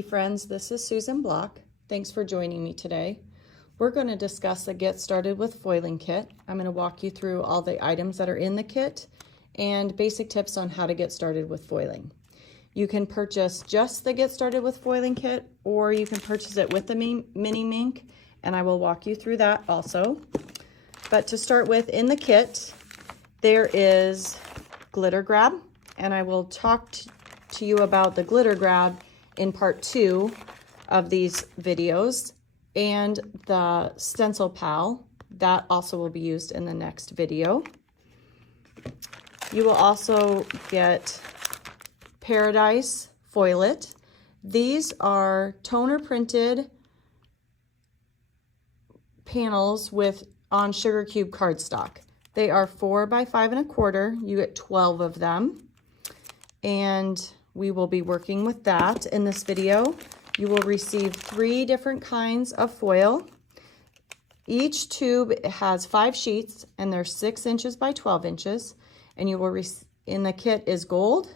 Tea Friends, this is Susan Block. Thanks for joining me today. We're going to discuss the Get Started with Foiling Kit. I'm going to walk you through all the items that are in the kit and basic tips on how to get started with foiling. You can purchase just the Get Started with Foiling Kit, or you can purchase it with the mini Minc, and I will walk you through that also. But to start with, in the kit, there is glitter grab, and I will talk to you about the glitter grab in part 2 of these videos, and the stencil pal that also will be used in the next video. You will also get Paradise Foil It. These are toner printed panels on sugar cube cardstock. They are 4 by 5 1/4. You get 12 of them, and we will be working with that in this video. You will receive 3 different kinds of foil. Each tube has 5 sheets, and they're 6 inches by 12 inches. And you will in the kit is gold,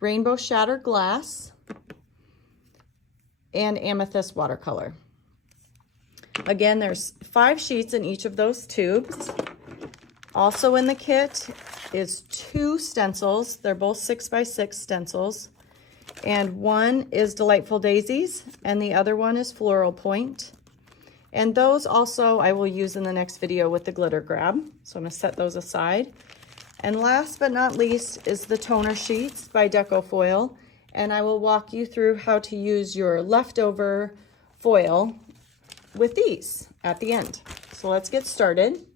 rainbow shattered glass, and amethyst watercolor. Again, there's 5 sheets in each of those tubes. Also in the kit is 2 stencils. They're both 6 by 6 stencils. And one is Delightful Daisies, and the other one is Floral Point. And those also I will use in the next video with the glitter grab. So I'm going to set those aside. And last but not least is the toner sheets by Deco Foil. And I will walk you through how to use your leftover foil with these at the end. So let's get started.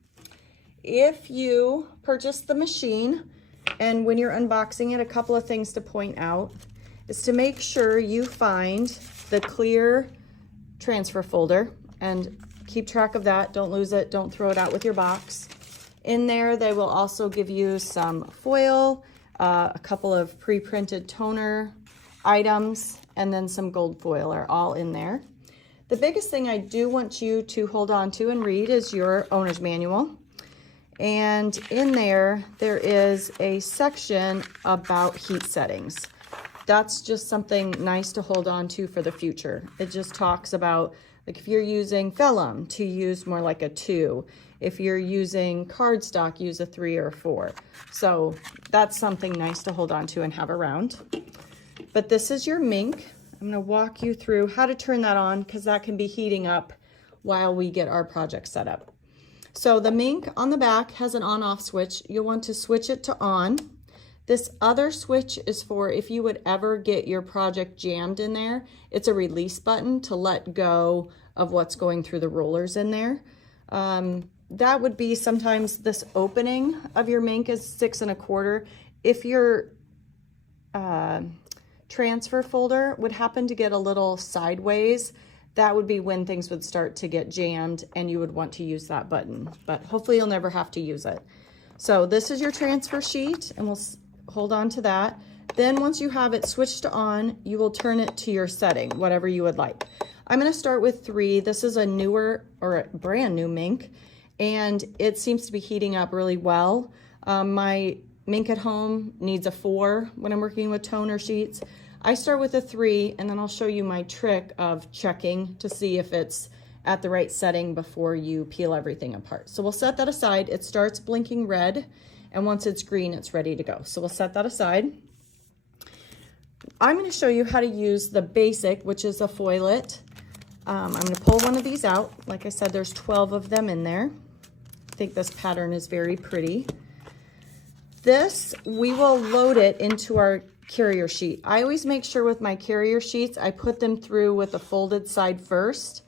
If you purchase the machine, and when you're unboxing it, a couple of things to point out is to make sure you find the clear transfer folder and keep track of that. Don't lose it. Don't throw it out with your box. In there, they will also give you some foil, a couple of pre-printed toner items, and then some gold foil are all in there. The biggest thing I do want you to hold on to and read is your owner's manual. And in there, there is a section about heat settings. That's just something nice to hold on to for the future. It just talks about, like, if you're using vellum, to use more like a 2. If you're using cardstock, use a 3 or a 4. So that's something nice to hold on to and have around. But this is your Minc. I'm going to walk you through how to turn that on, because that can be heating up while we get our project set up. So the Minc on the back has an on-off switch. You'll want to switch it to on. This other switch is for if you would ever get your project jammed in there. It's a release button to let go of what's going through the rollers in there. That would be sometimes this opening of your Minc is 6 1/4. If your transfer folder would happen to get a little sideways, that would be when things would start to get jammed and you would want to use that button, but hopefully you'll never have to use it. So this is your transfer sheet, and we'll hold on to that. Then once you have it switched to on, you will turn it to your setting, whatever you would like. I'm going to start with 3. This is a newer or a brand new Minc, and it seems to be heating up really well. My Minc at home needs a 4 when I'm working with toner sheets. I start with a 3, and then I'll show you my trick of checking to see if it's at the right setting before you peel everything apart. So we'll set that aside. It starts blinking red, and once it's green, it's ready to go. So we'll set that aside. I'm going to show you how to use the basic, which is a Foil It. I'm going to pull one of these out. Like I said, there's 12 of them in there. I think this pattern is very pretty. This, we will load it into our carrier sheet. I always make sure with my carrier sheets, I put them through with the folded side first.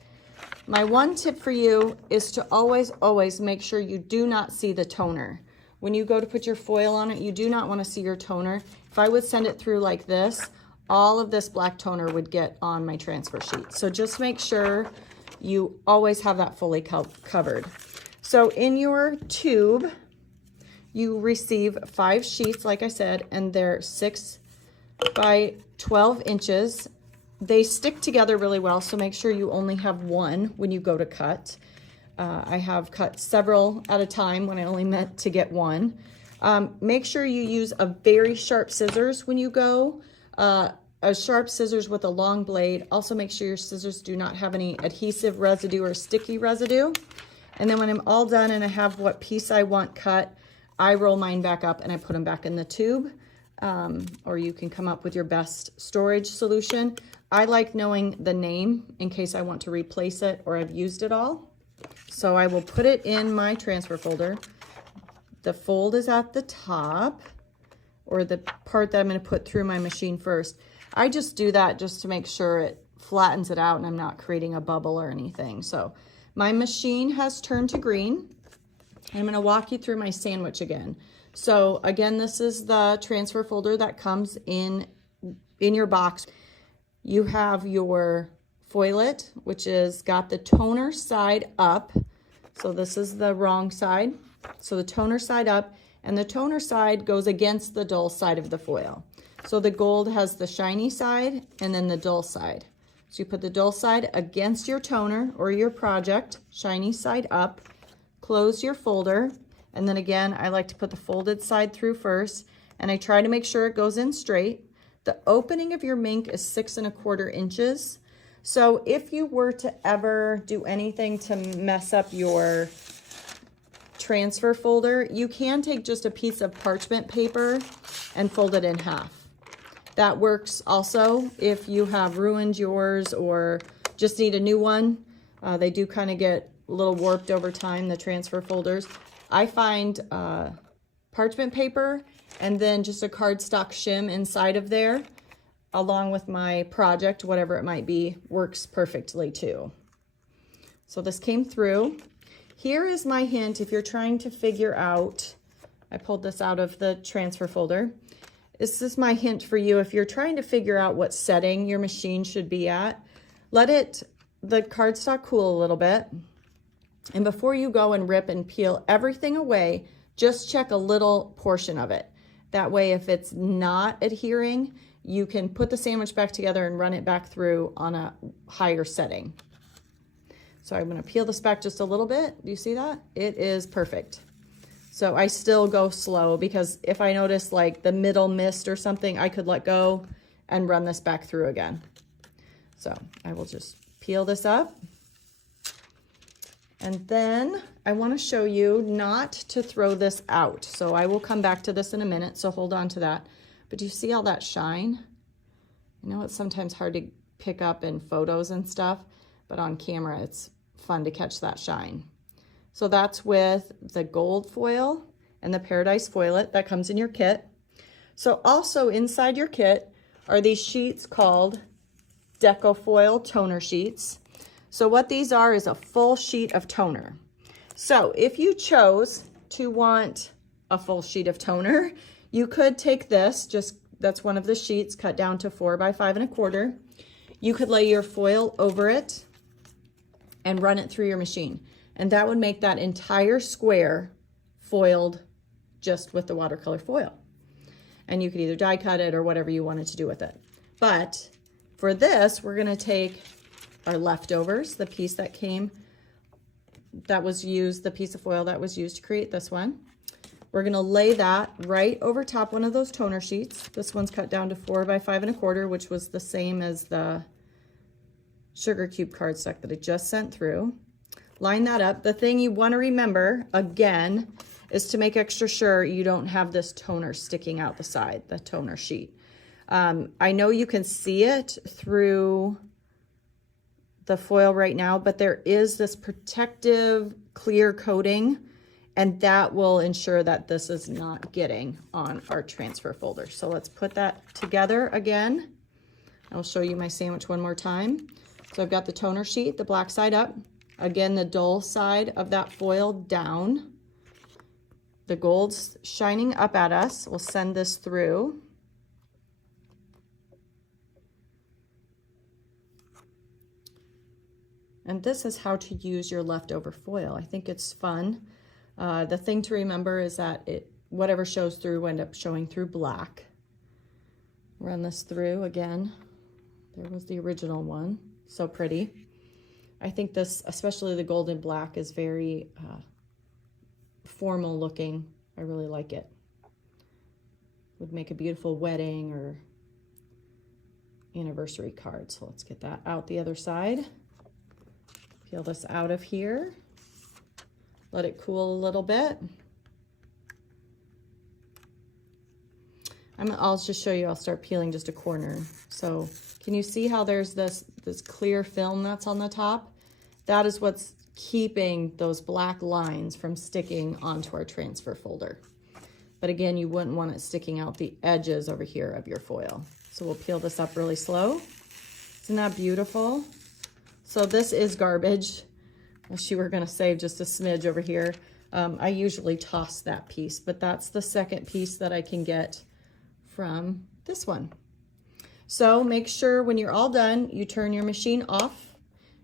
My one tip for you is to always make sure you do not see the toner. When you go to put your foil on it, you do not want to see your toner. If I would send it through like this, all of this black toner would get on my transfer sheet. So just make sure you always have that fully covered. So in your tube, you receive 5 sheets, like I said, and they're 6 by 12 inches. They stick together really well, so make sure you only have one when you go to cut. I have cut several at a time when I only meant to get one. Make sure you use a very sharp scissors when you go. a sharp scissors with a long blade. Also make sure your scissors do not have any adhesive residue or sticky residue. And then when I'm all done and I have what piece I want cut, I roll mine back up and I put them back in the tube. Or you can come up with your best storage solution. I like knowing the name in case I want to replace it or I've used it all. So I will put it in my transfer folder. The fold is at the top, or the part that I'm going to put through my machine first. I just do that just to make sure it flattens it out and I'm not creating a bubble or anything. So my machine has turned to green. I'm going to walk you through my sandwich again. So again, this is the transfer folder that comes in your box. You have your foilet, which is got the toner side up. So this is the wrong side. So the toner side up, and the toner side goes against the dull side of the foil. So the gold has the shiny side and then the dull side. So you put the dull side against your toner or your project, shiny side up, close your folder, and then again, I like to put the folded side through first, and I try to make sure it goes in straight. The opening of your Minc is 6 1/4 inches. So if you were to ever do anything to mess up your transfer folder, you can take just a piece of parchment paper and fold it in half. That works also if you have ruined yours or just need a new one. They do kind of get a little warped over time, the transfer folders. I find parchment paper and then just a cardstock shim inside of there, along with my project, whatever it might be, works perfectly too. So this came through. Here is my hint if you're trying to figure out, I pulled this out of the transfer folder. This is my hint for you. If you're trying to figure out what setting your machine should be at, let the cardstock cool a little bit. And before you go and rip and peel everything away, just check a little portion of it. That way, if it's not adhering, you can put the sandwich back together and run it back through on a higher setting. So I'm going to peel this back just a little bit. Do you see that? It is perfect. So I still go slow because if I notice like the middle missed or something, I could let go and run this back through again. So I will just peel this up. And then I want to show you not to throw this out. So I will come back to this in a minute, so hold on to that. But do you see all that shine? I know it's sometimes hard to pick up in photos and stuff, but on camera it's fun to catch that shine. So that's with the gold foil and the Paradise Foilet that comes in your kit. So also inside your kit are these sheets called Deco Foil toner sheets. So what these are is a full sheet of toner. So if you chose to want a full sheet of toner, you could take this, that's one of the sheets cut down to 4 by 5 1/4. You could lay your foil over it and run it through your machine. And that would make that entire square foiled just with the watercolor foil. And you could either die cut it or whatever you wanted to do with it. But for this, we're gonna take our leftovers, the piece that was used, the piece of foil that was used to create this one. We're gonna lay that right over top one of those toner sheets. This one's cut down to 4 by 5 1/4, which was the same as the sugar cube cardstock that I just sent through. Line that up. The thing you wanna remember, again, is to make extra sure you don't have this toner sticking out the side, the toner sheet. I know you can see it through the foil right now, but there is this protective clear coating, and that will ensure that this is not getting on our transfer folder. So let's put that together again. I'll show you my sandwich one more time. So I've got the toner sheet, the black side up. Again, the dull side of that foil down. The gold's shining up at us. We'll send this through. And this is how to use your leftover foil. I think it's fun. The thing to remember is that whatever shows through will end up showing through black. Run this through again. There was the original one. So pretty. I think this, especially the gold and black, is very formal looking. I really like it. Would make a beautiful wedding or anniversary card. So let's get that out the other side. Peel this out of here. Let it cool a little bit. I'll just show you, I'll start peeling just a corner. So can you see how there's this clear film that's on the top? That is what's keeping those black lines from sticking onto our transfer folder. But again, you wouldn't want it sticking out the edges over here of your foil. So we'll peel this up really slow. Isn't that beautiful? So this is garbage. Unless you were gonna save just a smidge over here. I usually toss that piece, but that's the second piece that I can get from this one. So make sure when you're all done, you turn your machine off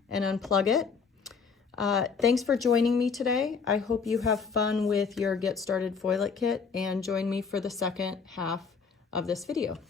and unplug it. Thanks for joining me today. I hope you have fun with your Get Started Foil It kit and join me for the second half of this video.